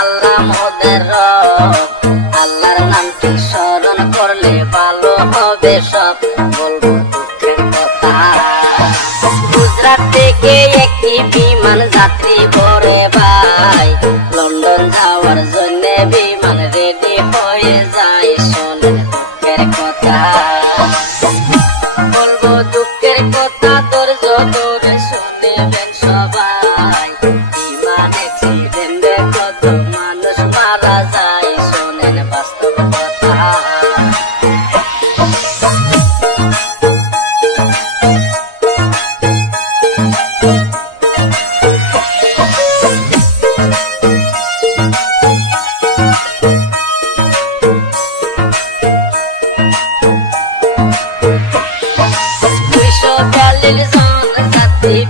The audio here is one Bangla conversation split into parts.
আল্লাহ মোদের রব, আল্লাহর নামটি স্মরণ করলে ভালো হবে সব। বলবো দুঃখের কথা, গুজরাট থেকে একটি বিমান যাত্রী ভরে ভাই, লন্ডন যাওয়ার জন্য বিমান রেডি হয়ে যায়। শোনেন দুঃখের কথা, বলবো দুঃখের কথা, ধৈর্য ধরে শুনবেন সবাই। বিমান অ্যাক্সিডেন্টে কত মানুষ মারা যায়, শোনেন বাস্তব কথা।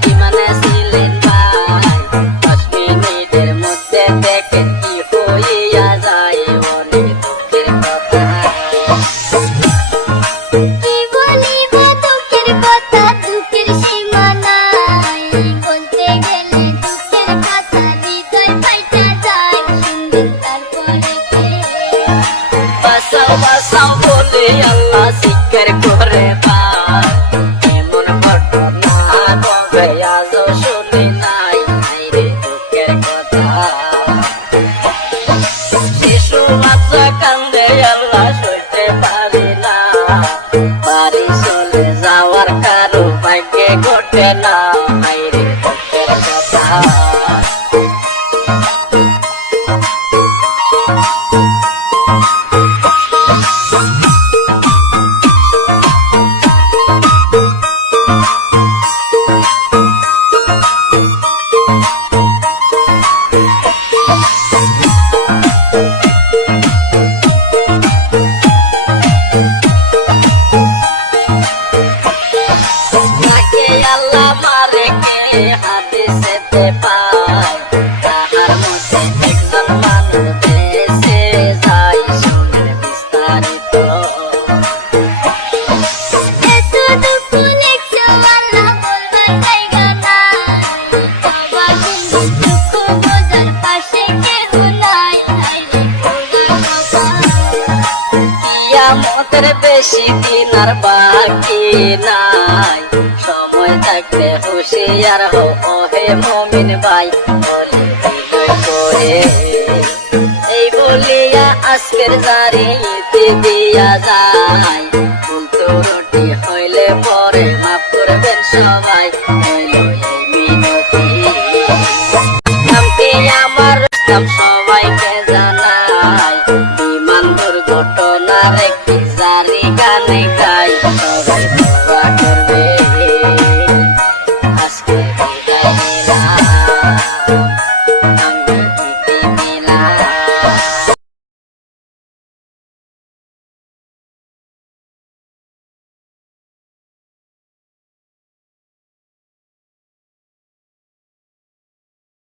বিমানে ছিলেন ভাই, 10 মিনিটের মধ্যে দেখেন কি হইয়া যায়। অনেক দুঃখের কথা, কি বলিব দুঃখের কথা, দুঃখের সীমা নাই। বলতে গেলে দুঃখের কথা হৃদয় ফাইটা যায়। শুনবেন তারপরে বাঁচাও বাঁচাও বলে আল্লাহ জিকির করে ভাই, এমন ঘটনা কবে আজও শুনি নাই। হায়রে দুঃখের কথা, শিশু বাচ্চা কান্দে আল্লাহ সইতে পারি না। বাড়ি চলে যাওয়ার কারো ভাগ্যে ঘটে না। হায়রে দুঃখের কথা, তাকে আল্লাহ মারে কে হাদিসেতে পায়, তাহার মধ্যে একজন মানুষ বেঁচে যায়। শোনেন বিস্তারিত, এত দুঃখ লেখছো আল্লাহ বলবার জায়গা নাই। বাবা কিন্তু দুঃখ বোঝার পাশে কেহ নাই। হায়রে খোদার কপাল, কিয়ামতের বেশি দিন আর বাকি নাই। সময় থাকলে হুঁশিয়ার হও ওহে মুমিন ভাই, বলে বিনয় করে। এই বলিয়া আজকের জারি দিয়া যায়।